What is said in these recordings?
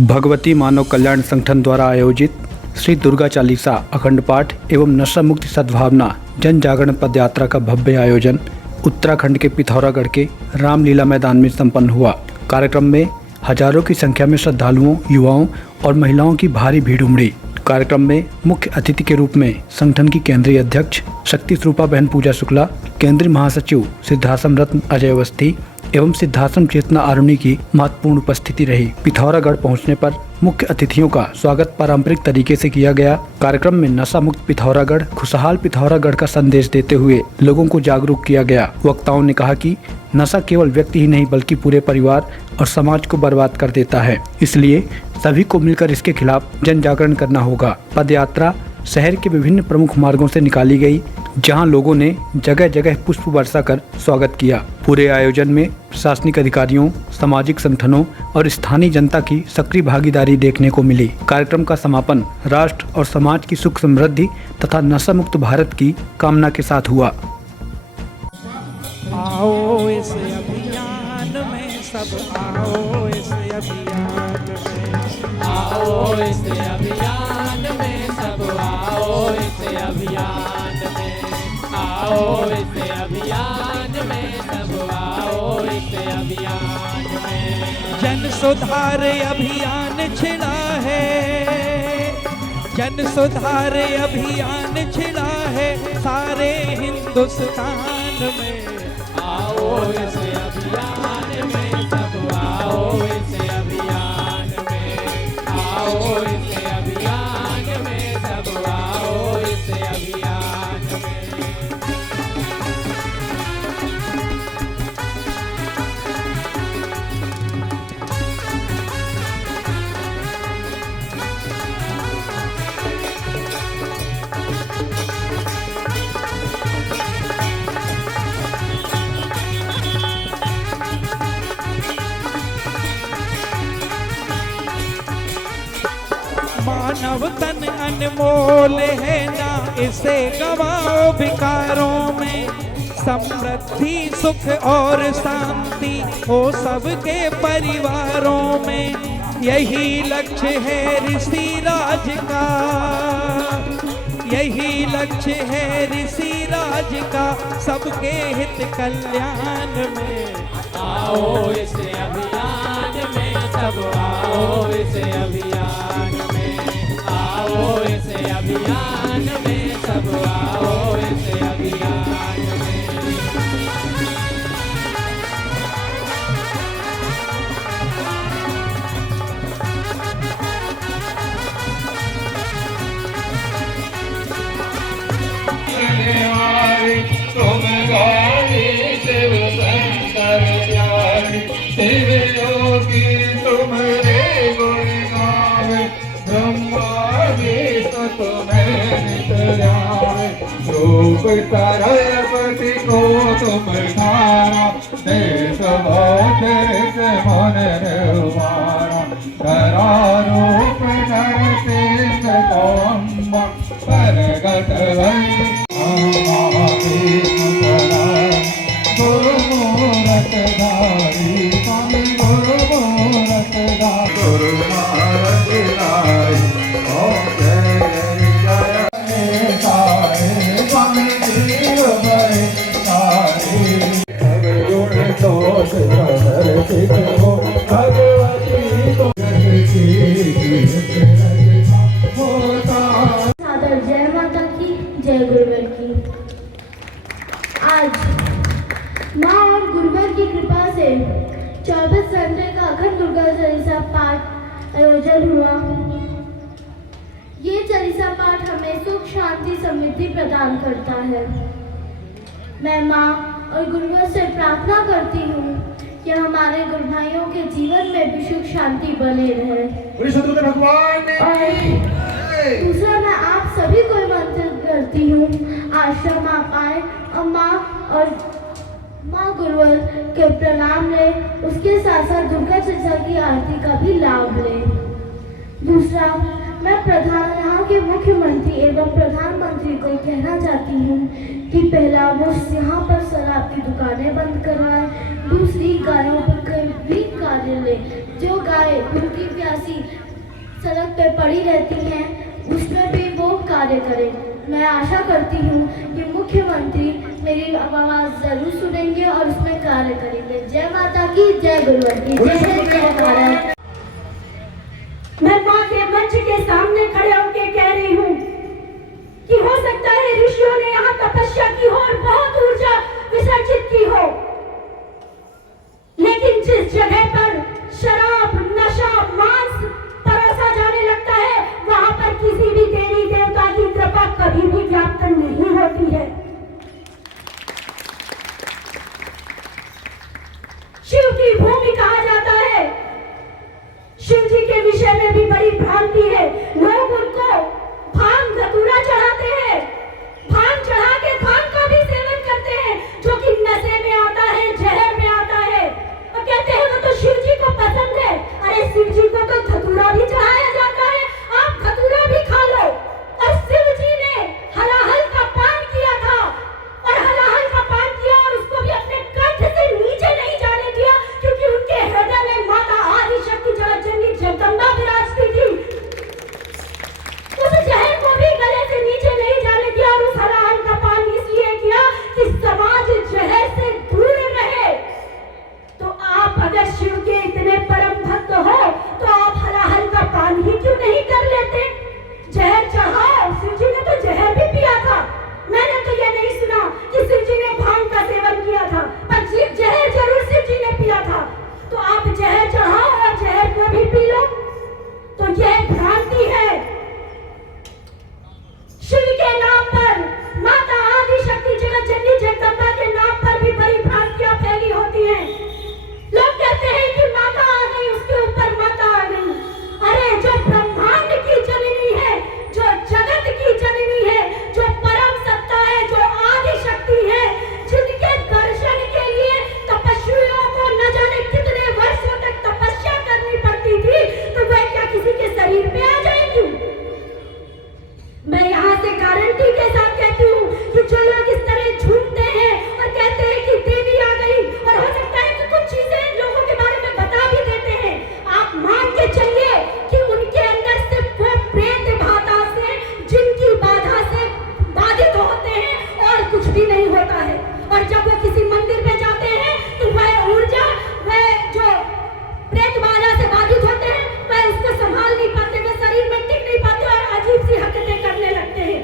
भगवती मानव कल्याण संगठन द्वारा आयोजित श्री दुर्गा चालीसा अखंड पाठ एवं नशा मुक्ति सद्भावना जन जागरण पदयात्रा का भव्य आयोजन उत्तराखंड के पिथौरागढ़ के रामलीला मैदान में संपन्न हुआ। कार्यक्रम में हजारों की संख्या में श्रद्धालुओं, युवाओं और महिलाओं की भारी भीड़ उमड़ी। कार्यक्रम में मुख्य अतिथि के रूप में संगठन की केंद्रीय अध्यक्ष शक्ति स्वरूपा बहन पूजा शुक्ला, केंद्रीय महासचिव सिद्धाश्रम रत्न अजय अवस्थी एवं सिद्धाश्रम चेतना आरुणी की महत्वपूर्ण उपस्थिति रही। पिथौरागढ़ पहुंचने पर मुख्य अतिथियों का स्वागत पारंपरिक तरीके से किया गया। कार्यक्रम में नशा मुक्त पिथौरागढ़, खुशहाल पिथौरागढ़ का संदेश देते हुए लोगों को जागरूक किया गया। वक्ताओं ने कहा कि नशा केवल व्यक्ति ही नहीं बल्कि पूरे परिवार और समाज को बर्बाद कर देता है, इसलिए सभी को मिलकर इसके खिलाफ जन जागरण करना होगा। पदयात्रा शहर के विभिन्न प्रमुख मार्गों से निकाली गई, जहां लोगों ने जगह जगह पुष्प वर्षा कर स्वागत किया। पूरे आयोजन में प्रशासनिक अधिकारियों, सामाजिक संगठनों और स्थानीय जनता की सक्रिय भागीदारी देखने को मिली। कार्यक्रम का समापन राष्ट्र और समाज की सुख समृद्धि तथा नशा मुक्त भारत की कामना के साथ हुआ। आओ इस अभियान में सब आओ, इस अभियान में आओ, इस अभियान में सब आओ, इस अभियान में आओ, इस अभियान में सब आओ, इस अभियान में। जन सुधार अभियान छिड़ा है, जन सुधार अभियान छिड़ा है सारे हिंदुस्तान में। आओ इस अभियान में सब आओ, इस अभियान में आओ, इस अभियान में सब आओ, इस अभियान में। मानव तन अनमोल है ना, इसे गवाओ विकारों में। समृद्धि, सुख और शांति हो सबके परिवारों में। यही लक्ष्य है ऋषिराज का, यही लक्ष्य है ऋषिराज का, सबके हित कल्याण में। आओ इस अभियान में सब आओ, इस अभियान में आओ, इस अभियान में सब आओ, इस अभियान में। तुम गाली शिव शंकर प्यारी, शिव योगी तुम्हारे गुण गावे। ब्रह्मा विष्णु तुम्हें नित ध्यावे। रूप तरयपति को तुम धारा, देश बहुत मन निर्वाणा। धरा रूप धरते अम्बा, परगट वै गुरु मूरत धारी, स्वामी गुरु मूरत धारी। गुरु महारत लाई, ओम जय जय जय सारे। स्वामी जीव भय सारे, गुण दोष प्रदर्शित हो, भगवती को सादर जय माता की, जय गुरुवर की। आज माँ और गुरुवर की कृपा से 24 घंटे का अखंड दुर्गा चालीसा पाठ आयोजन हुआ। ये चालीसा पाठ हमें सुख, शांति, समृद्धि प्रदान करता है। मैं माँ और गुरुवर से प्रार्थना करती हूँ कि हमारे गुरु भाइयों के जीवन में भी सुख शांति बने रहे। और दूसरा, मैं आप सभी को आमंत्रित करती हूँ आश्रम आप आए और माँ गुरुवर के प्रणाम ले, उसके साथ साथ दुर्गा चालीसा की आरती का भी लाभ ले। दूसरा, मैं यहाँ के मुख्यमंत्री एवं प्रधानमंत्री को कहना चाहती हूँ कि पहला वो यहाँ पर शराब की दुकानें बंद करवाए, दूसरी गायों पर कोई भी कार्य ले। जो गाय भूखी प्यासी पे पड़ी रहती हैं उसमें भी वो कार्य करें। मैं आशा करती हूँ कि मुख्यमंत्री मेरी आवाज़ जरूर सुनेंगे और उसमें कार्य करेंगे। जय माता की, जय गुरुवर की, जय हिंद, जय भारत। मैं माँ के मंच के सामने खड़े होकर कह रही हूँ कि हो सकता है ऋषियों ने यहाँ तपस्या की हो और बहुत ऊर्जा विसर्जित की हो, लेकिन जिस जगह पर शराब, नशा, मांस परोसा जाने लगता है वहां पर किसी भी देवी देवता की कृपा कभी भी व्याप्त नहीं होती है। शिव की भूमि कहा जाता है। शिव जी के विषय में भी बड़ी भ्रांति है। लोग उनको भांग धतूरा चढ़ाते हैं, भांग चढ़ा के भांग का भी सेवन करते हैं जो कि नशे में आता है, जहर में आता है, और कहते हैं वो तो शिव जी को पसंद है। अरे शिव जी को तो धतूरा भी चढ़ाया जाता है, आप धतूरा भी खा लो। और शिव जी ने हलाहल का पान किया था, और हलाहल का पान किया और उसको भी अपने कंठ से नीचे नहीं जाने दिया, क्योंकि उनके हृदय में माता आदिशक्ति जगतजननी जगदम्बा विराजती थी। उस जहर को भी गले से नीचे नहीं जाने दिया और उस हलाहल का पान इसलिए किया कि समाज जहर से दूर रहे। तो आप अगर शिव के इतने परम भक्त हो तो आप हलाहल का पान ही क्यों नहीं कर लेते? जहर चढ़ाओ। शिव जी ने तो जहर भी पिया था। मैंने तो ये नहीं सुना कि शिव जी ने भांग का सेवन किया था, पर जहर जरूर शिव जी ने पिया था। तो आप जहर चढ़ाओ और जहर को भी पी लो, तो यह भ्रांति है। शिव के नाम पर, माता आदिशक्ति जगतजननी जगदम्बा के नाम पर भी बड़ी भ्रांतियां फैली होती हैं। लोग कहते हैं कि माता आ गई, उसके ऊपर माता आ गई। अरे जो ब्रह्मांड की जननी है, जो जगत की जननी है, जो परम सत्ता है, जो आदिशक्ति है, जिनके दर्शन के लिए तपस्वियों को न जाने कितने वर्षों तक तपस्या करनी पड़ती थी, तो वह क्या किसी के शरीर पे आ जाएगी? मैं यहाँ से गारंटी के साथ कहती हूँ कि जो लोग इस तरह झूमते हैं और कहते हैं कि देवी आ गई, और हो सकता है कि कुछ चीजें लोगों के बारे में बता भी देते हैं, आप मान के चलिए कि उनके अंदर से वो प्रेत बाधा से, जिनकी बाधा से बाधित होते हैं और कुछ भी नहीं होता है। और जब वो किसी मंदिर में जाते हैं तो वह ऊर्जा, वह जो प्रेत बाधा से बाधित होते हैं, वह उसको संभाल नहीं पाते, वे शरीर में टिक नहीं पाते और अजीब सी हरकतें करने लगते हैं,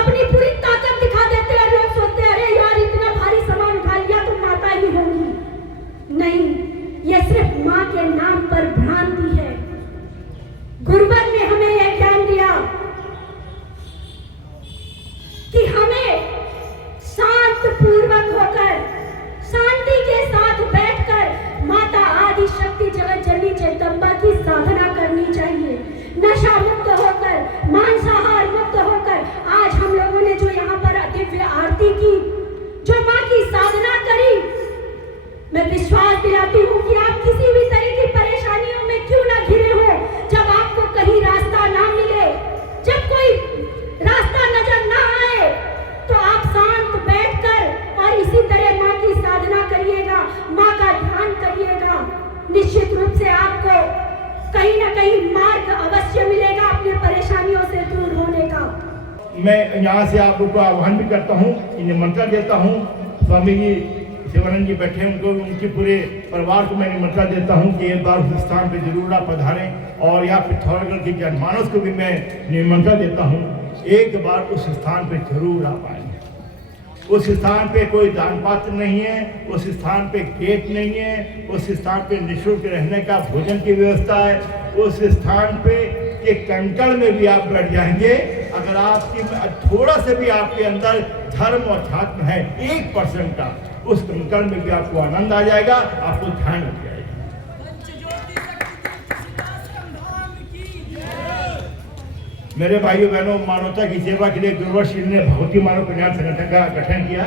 अपनी पूरी ताकत दिखा देते हैं। लोग सोचते हैं अरे यार इतना भारी सामान उठा लिया तो माता ही होंगी। नहीं, यह सिर्फ माँ के नाम पर भ्रांति है। गुरुवर ने हमें यह ज्ञान दिया कि हमें शांत पूर्वक होकर, शांति के साथ बैठकर माता आदिशक्ति जगतजननी जगदम्बा की साधना करनी चाहिए। नशा मुक्त होकर, मांसाहार मुक्त होकर। आज हम लोगों ने जो यहाँ पर दिव्य आरती की, जो माँ की साधना करी, मैं विश्वास दिलाती हूँ कि आप किसी भी तरह की परेशानियों में क्यों ना घिरे हो। जब आपको कहीं रास्ता ना मिले, जब कोई रास्ता नजर ना आए, तो आप शांत बैठकर और इसी तरह माँ की साधना करिएगा, माँ का ध्यान करिएगा। निश्चित रूप से आपको कहीं ना कहीं मार्ग अवश्य मिलेगा अपनी परेशानियों से दूर होने का। मैं यहाँ से आप लोग को आह्वान भी करता हूँ, इन्हें मंत्र देता हूँ। स्वामी जी शिवानंद जी बैठे, उनको, उनके पूरे परिवार को मैं मंत्र देता हूँ कि एक बार उस स्थान पर जरूर आप पधारें। और यहाँ पिथौरागढ़ के जनमानस को भी मैं निमंत्रण देता हूँ, एक बार उस स्थान पर जरूर आप आए। उस स्थान पे कोई दान पात्र नहीं है, उस स्थान पे गेट नहीं है, उस स्थान पे निःशुल्क रहने का भोजन की व्यवस्था है। उस स्थान पे के कंकड़ में भी आप बैठ जाएंगे। अगर आपकी थोड़ा से भी आपके अंदर धर्म और अध्यात्म है 1% का, उस कंकड़ में भी आपको आनंद आ जाएगा, आपको ध्यान लग जाएगा। मेरे भाइयों बहनों, मानवता की सेवा के लिए गुरुवर श्री ने भगवती मानव कल्याण संगठन का गठन किया।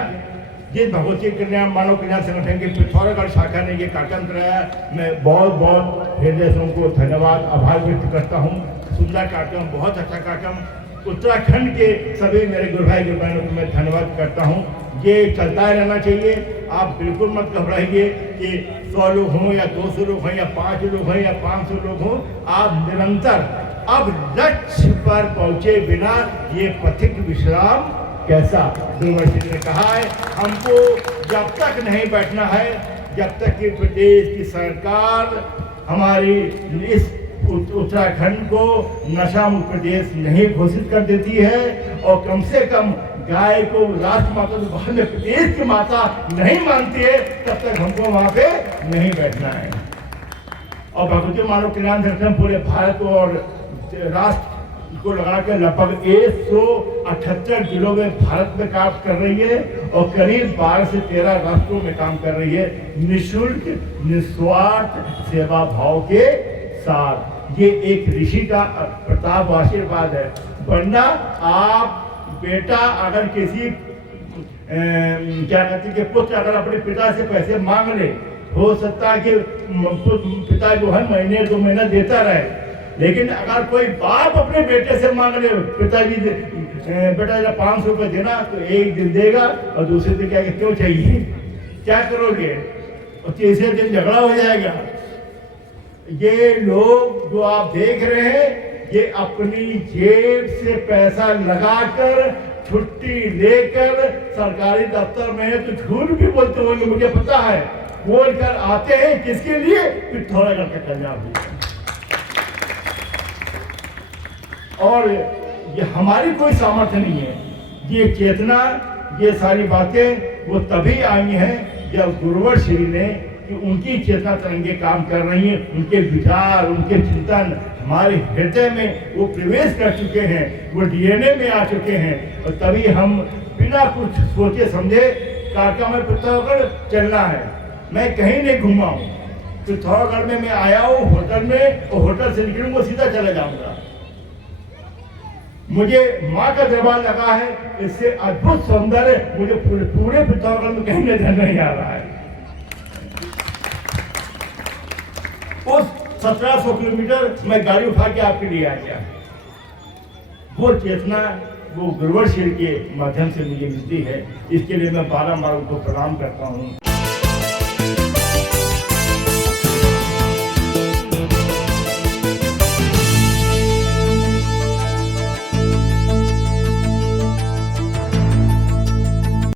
जिस भगवती कल्याण मानव कल्याण संगठन के पिथौरागढ़ शाखा ने ये कार्यक्रम कराया, मैं बहुत बहुत हृदय से उनको धन्यवाद, आभार व्यक्त करता हूँ। सुंदर कार्यक्रम, बहुत अच्छा कार्यक्रम। उत्तराखंड के सभी मेरे गुरु भाई गुरु बहनों को मैं धन्यवाद करता हूँ। ये चलता रहना चाहिए। आप बिल्कुल मत घबराइए कि 100 लोग हों या 200 लोग हों या 5 लोग हों या 500 लोग हों। आप निरंतर अब लक्ष्य पर पहुंचे बिना ये पथिक विश्राम कैसा। दुर्गावती ने कहा है हमको जब तक नहीं बैठना है जब तक कि प्रदेश की सरकार हमारी इस उत्तराखंड को नशा मुक्त प्रदेश नहीं घोषित कर देती है और कम से कम गाय को राष्ट्रमाता के बाद में प्रदेश की माता नहीं मानती है, तब तक हमको वहां पे नहीं बैठना है। और भगवती मानव कल्याण संगठन पूरे भारत और राष्ट्र को लगा के लगभग 178 जिलों में भारत में काम कर रही है और करीब 12 से 13 राष्ट्रों में काम कर रही है, निःशुल्क निस्वार्थ सेवा भाव के साथ। ये एक ऋषि का प्रताप आशीर्वाद है। वरना आप बेटा अगर किसी क्या कहते हैं कि पुत्र अगर अपने पिता से पैसे मांग ले, हो सकता है कि पिता जो है महीने 2 महीना देता रहे, लेकिन अगर कोई बाप अपने बेटे से मांग ले पिताजी बेटा जरा 500 रुपये देना, तो एक दिन देगा और दूसरे दिन क्या क्यों चाहिए, क्या करोगे, और तीसरे दिन झगड़ा हो जाएगा। ये लोग जो आप देख रहे हैं ये अपनी जेब से पैसा लगाकर छुट्टी लेकर सरकारी दफ्तर में तो झूठ भी बोलते होंगे, मुझे पता है, बोल कर आते हैं किसके लिए, पिथौरागढ़ का कल्याण के लिए। और ये हमारी कोई सामर्थ्य नहीं है, ये चेतना ये सारी बातें वो तभी आई हैं जब गुरुवर श्री ने कि उनकी चेतना तरंगे काम कर रही हैं, उनके विचार उनके चिंतन हमारे हृदय में वो प्रवेश कर चुके हैं, वो डीएनए में आ चुके हैं। और तभी हम बिना कुछ सोचे समझे काका में पिथौरागढ़ चलना है। मैं कहीं नहीं घूमा हूँ, पिथौरागढ़ में मैं आया हूँ होटल में, और होटल से निकलूंगा सीधा चला जाऊंगा। मुझे माँ का दरबार लगा है, इससे अद्भुत सौंदर्य मुझे पूरे पिथौरागढ़ में कहीं नजर नहीं आ रहा है। उस 1700 किलोमीटर मैं गाड़ी उठा के आपके लिए आ गया। वो चेतना वो गुरुवर श्री के माध्यम से मुझे मिलती है, इसके लिए मैं बारंबार उनको प्रणाम करता हूँ।